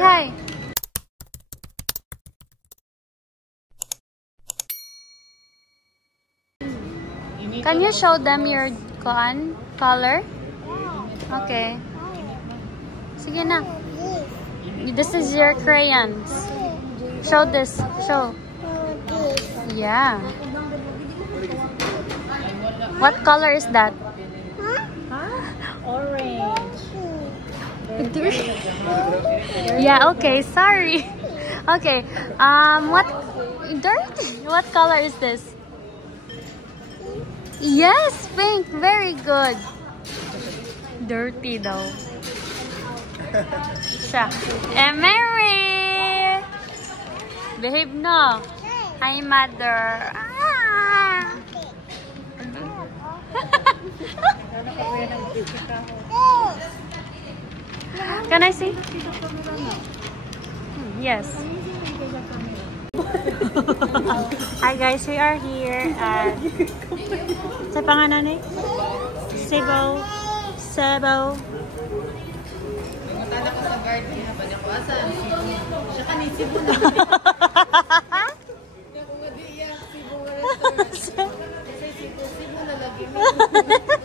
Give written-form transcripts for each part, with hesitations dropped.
Say hi. Can you show them your color? Okay. Sige na. This is your crayons. Show this. Show. Yeah. What color is that? Orange. Yeah, okay. Sorry. Okay. What dirty? What color is this? Yes, pink. Very good. Dirty though. Siya. Mary! Behave no. Hi, mother. Ah. Can I see? Yes. Hi guys, we are here at sa pangalan eh? Cebu. Cebu. Tala ko sa guard niya pa niya ko asan. Siya ka ni Cebu na. Niya ko nga di iya Cebu nga restaurant. Kasi Cebu na lagi mo.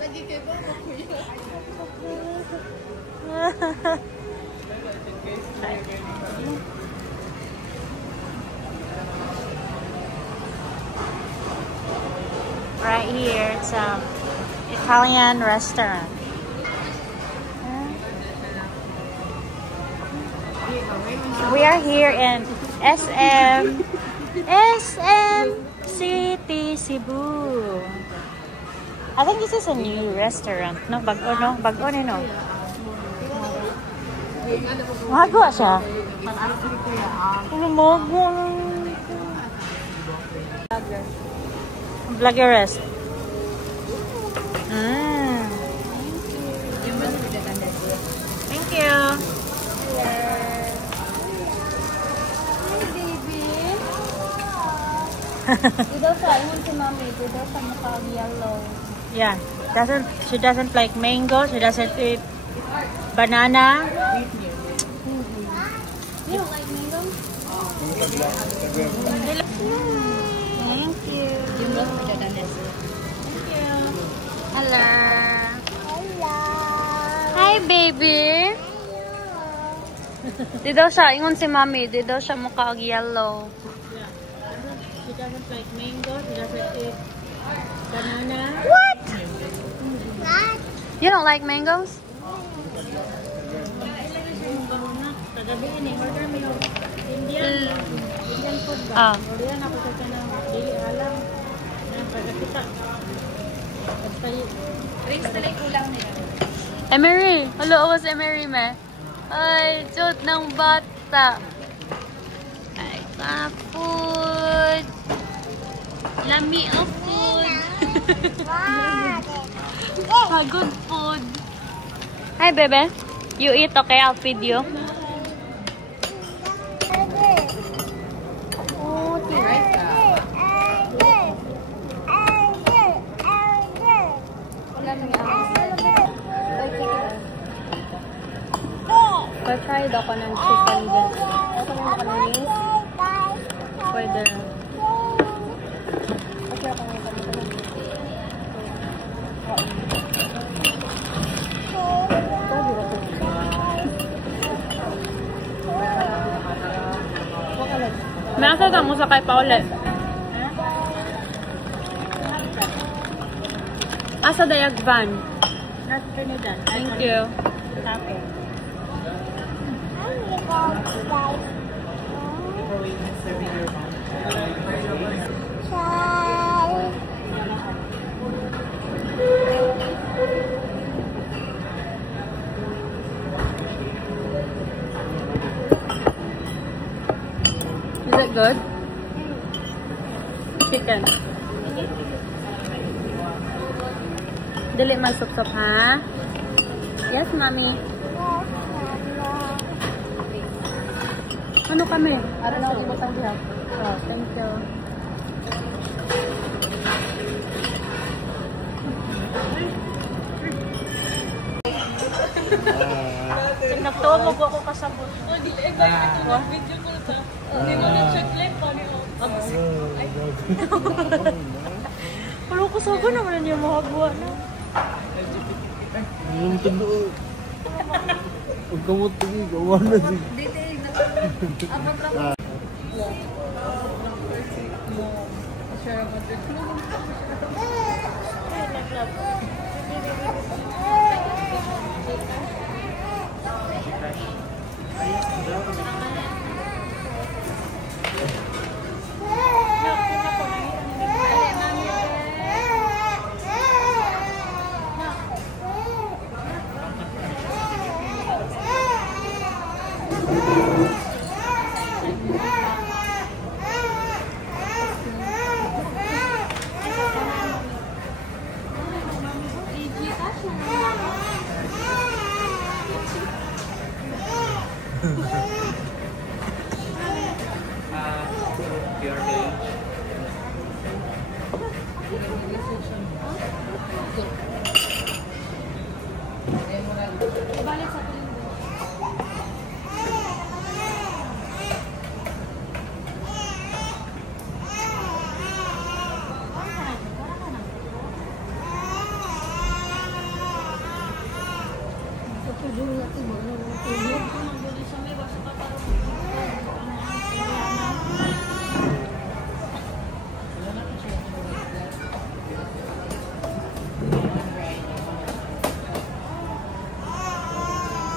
Lagi kay ba mo kuya. Right here, it's an Italian restaurant. We are here in SM City, Cebu. I think this is a new restaurant. No, bago no, bago ni no. Bago siya. Bago. Vloggerist. Thank you. Dito sa ingon si Mami, dito sa mukha yellow. Yeah, she doesn't like mango. She doesn't eat banana. You don't like mango? Thank you. Thank you. Hello. Hi, baby. Di daw siya, ingon si Mami, di daw siya mukha yellow. She doesn't like mango. She doesn't eat banana. What? You don't like mangoes? Kagabi ini order mo yung Indian food ba? Order ako sa kanang dili alam na pagkita. Drinks na lang kulang nila. Emery! Hello, ako si Emery, me. Ay, cute ng bata. Ay, food. Lami of food. Good food. Hi, bebe. You eat, okay? I'll feed you. Pa-try daw ko ng chicken dito. Ako na nakalawin. Pwede. Okay, ako na nakalawin. May asa ka mo sa kay Paulette? Asa dayag van? Not Trinidad. Thank you. Tapos. Is it good? Chicken. Dili man sup-sup, ha? Yes, mommy. Ano kami? Ara na ako ibutang diha. Oh, thank you. Nagtuomog ako kasabot. Video ko ta. Hindi mo na-check live pa niyo. Pero ko sago naman niya mahagwa na. Yung tundo. Huwag ka mo tingin, gawa na siya.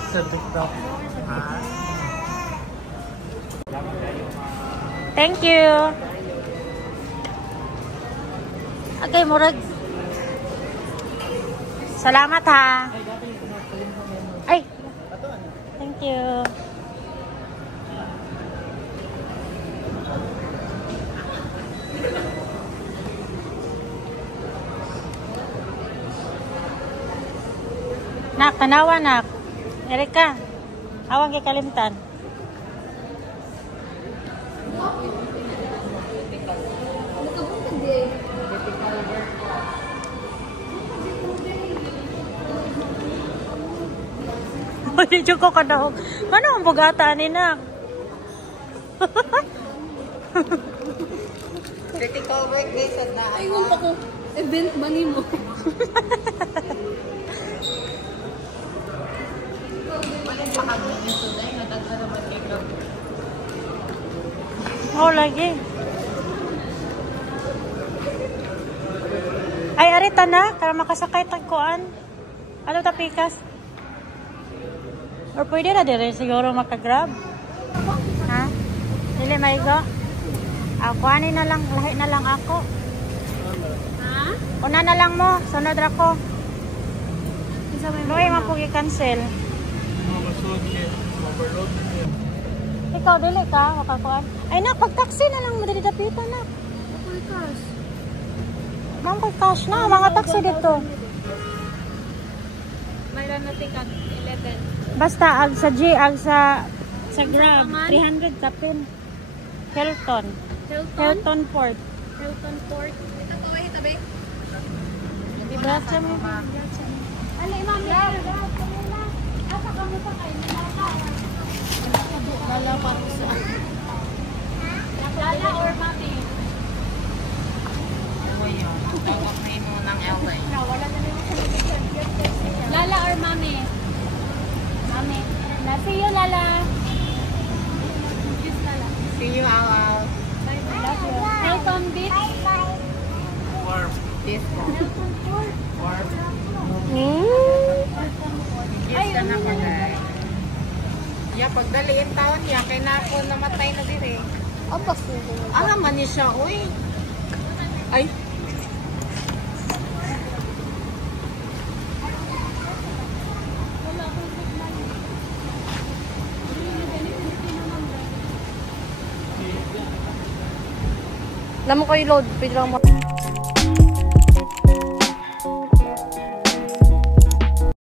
Sa TikTok. Thank you. Okay, murag. Salamat ha. Ay. Thank you. Nak, tanawa nak. Erika, awang kay kalimtan. Hindi ko ka daw. Ano ang bugata ni nak? Critical work guys at na. Ayun pa ko. Event ba ni mo? Oh, lagi. Ay, arita na. Para makasakay tagkuan. Ano tapikas? Or pwede na dire siguro makagrab. Ha? Dili maigo? Ako, ani na lang. Lahi na lang ako. Ha? Una na lang mo. Sunod ako. Noy, mapugi cancel. Ikaw, dili ka? Makakuan. Ay na, pag-taxi na lang. Madali dapitan na. Ako'y cash. Mangkoy cash na. Mga taxi dito. Mayroon na tikat 11. Basta, ag sa G, ag sa Grab. 300 kapin. Hilton. Hilton Port. Hilton Port. Ito po, hitabi. Grabe mo. Alay, mami. Asa ka mo pa kayo? Lala pa sa. Lala or mami? Lala or mami? Mami. See you, Lala. See you, Awal. Hilton Beach. Warm. This one. Hilton Port. Warm. Ay, Yes, ka na ko na. Yeah, pagdaliin taon niya, kay na ako namatay na din eh. Apas mo. Man niya siya, uy. Ay. Alam mo kayo load, pwede lang mo.